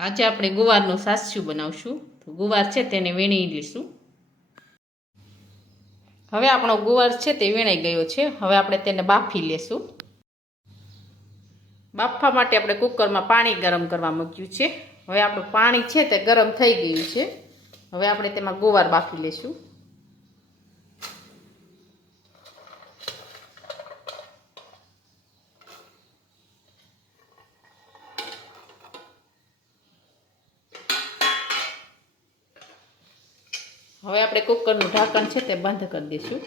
આજે આપણે ગુવારનું સાસ્યું બનાવશું. તો ગુવાર છે તેને વીણી લઈશું. હવે આપણો ગુવાર છે તે વીણાઈ ગયો છે. હવે આપણે તેને બાફી લેશું. બાફવા માટે આપણે કુકરમાં પાણી ગરમ કરવા મૂક્યું છે. હવે આપણું પાણી છે તે ગરમ થઈ ગયું છે. હવે આપણે તેમાં ગુવાર બાફી લેશું. હવે આપણે કુકરનું ઢાંકણ છે તે બંધ કરી દઈશું.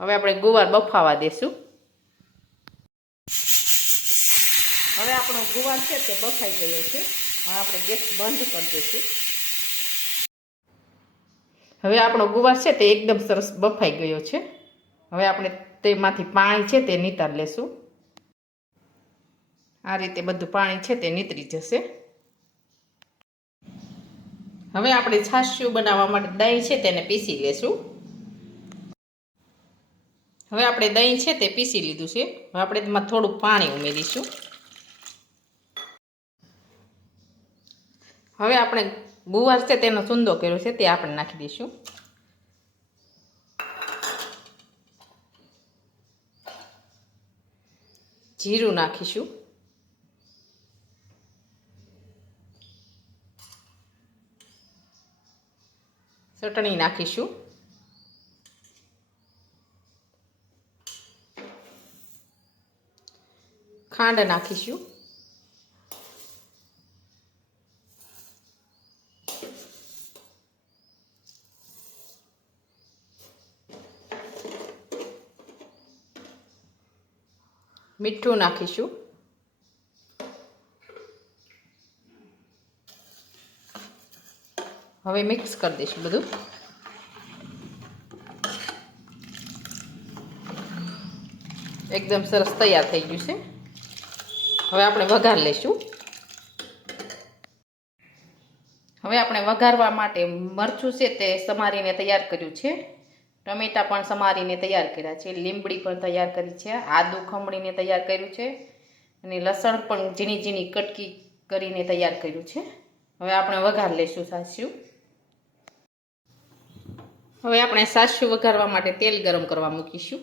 હવે આપણે ગુવાર બફાવા દેશું. હવે આપણો ગુવાર છે તે બફાઈ ગયો છે. હવે આપણે ગેસ બંધ કરી દઈશું. હવે આપણો ગુવાર છે તે એકદમ સરસ બફાઈ ગયો છે. હવે આપણે તેમાંથી પાણી છે તે નિતાર લેશું. આ રીતે બધું પાણી છે તે નીતરી જશે. હવે આપણે છાશિયું બનાવવા માટે દહીં છે તેને પીસી લેશું. હવે આપણે દહીં છે તે પીસી લીધું છે. હવે આપણે તેમાં થોડું પાણી ઉમેરીશું. હવે આપણે ગુવાર છે તેનો સૂંદો કર્યો છે તે આપણે નાખી દઈશું. જીરું નાખીશું. ચટણી નાખીશું. ખાંડ નાખીશું. મીઠું નાખીશું. હવે મિક્સ કરી દઈશું બધું. એકદમ સરસ તૈયાર થઈ ગયું છે. હવે આપણે વઘાર લઈશું. હવે આપણે વઘારવા માટે મરચું છે તે સમારીને તૈયાર કર્યું છે. ટમેટા પણ સમારીને તૈયાર કર્યા છે. લીંબડી પણ તૈયાર કરી છે. આદું ખમણીને તૈયાર કર્યું છે. અને લસણ પણ ઝીણી ઝીણી કટકી કરીને તૈયાર કર્યું છે. હવે આપણે વઘાર લઈશું સાસ્યું. હવે આપણે સાસ્યું વઘારવા માટે તેલ ગરમ કરવા મૂકીશું.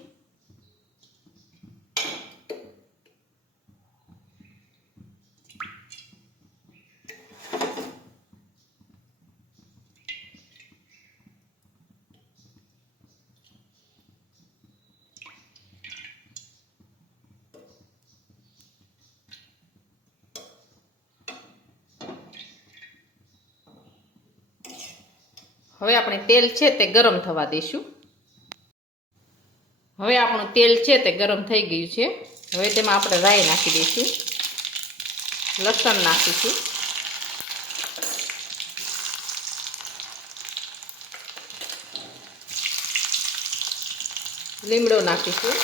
હવે આપણે તેલ છે તે ગરમ થવા દઈશું. હવે આપણું તેલ છે તે ગરમ થઈ ગયું છે. હવે તેમાં આપણે રાઈ નાખી દઈશું. લસણ નાખીશું. લીમડો નાખીશું.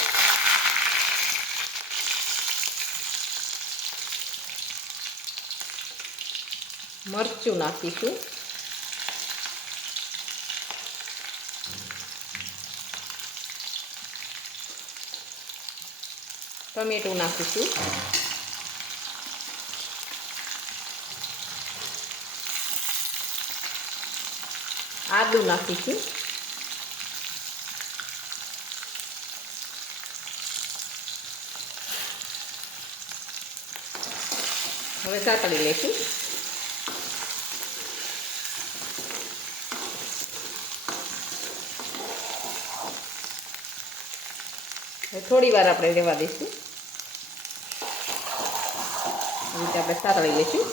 મરચું નાખીશું. ટમેટું નાખીશું. આદું નાખીશું. હવે સાતળી લઈશું. થોડી વાર આપણે રહેવા દઈશું. રીતે આપણે સાતળી લઈશું.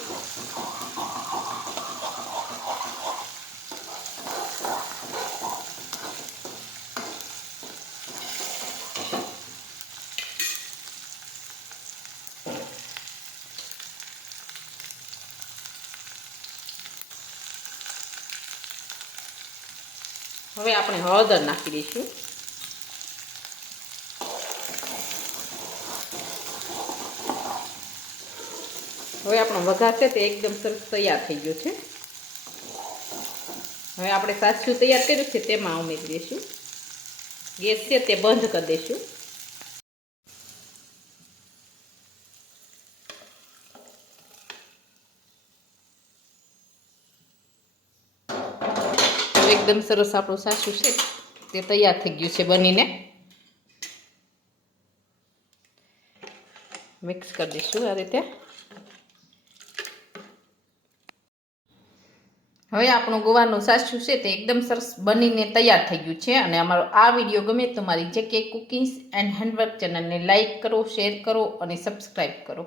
હવે આપણે હળદર નાખી દઈશું. હવે આપણો વઘાર છે તે એકદમ સરસ તૈયાર થઈ ગયો છે. હવે આપણે સાસ્યું તૈયાર કર્યું છે તેમાં ઉમેરી દઈશું. ગેસ છે તે બંધ કરી દઈશું. એકદમ સરસ આપણું સાસુ છે તે તૈયાર થઈ ગયું છે બનીને. મિક્સ કરી દઈશું આ રીતે. હવે આપણું ગુવારનું સાસું છે તે એકદમ સરસ બનીને તૈયાર થઈ ગયું છે. અને અમારો આ વિડીયો ગમે તો મારી JK કુકિંગ્સ એન્ડ હેન્ડવર્ક ચેનલને લાઇક કરો, શેર કરો અને સબસ્ક્રાઈબ કરો.